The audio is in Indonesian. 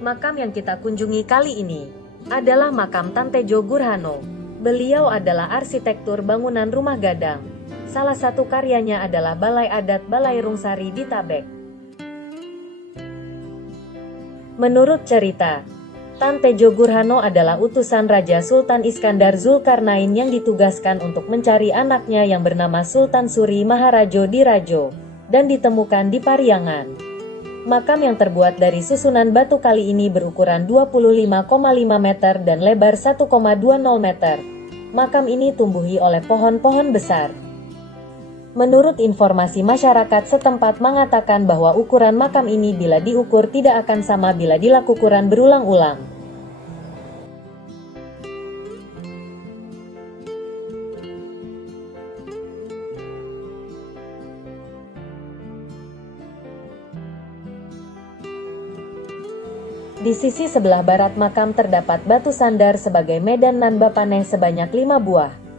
Makam yang kita kunjungi kali ini adalah makam Tan Tejo Gurhano. Beliau adalah arsitektur bangunan rumah gadang. Salah satu karyanya adalah Balai Adat Balai Rungsari di Tabek. Menurut cerita, Tan Tejo Gurhano adalah utusan Raja Sultan Iskandar Zulkarnain yang ditugaskan untuk mencari anaknya yang bernama Sultan Suri Maharajo di Rajo, dan ditemukan di Pariangan. Makam yang terbuat dari susunan batu kali ini berukuran 25,5 meter dan lebar 1,20 meter. Makam ini tumbuhi oleh pohon-pohon besar. Menurut informasi masyarakat setempat mengatakan bahwa ukuran makam ini bila diukur tidak akan sama bila dilakukan berulang-ulang. Di sisi sebelah barat makam terdapat batu sandar sebagai medan nan bapaneh sebanyak 5 buah.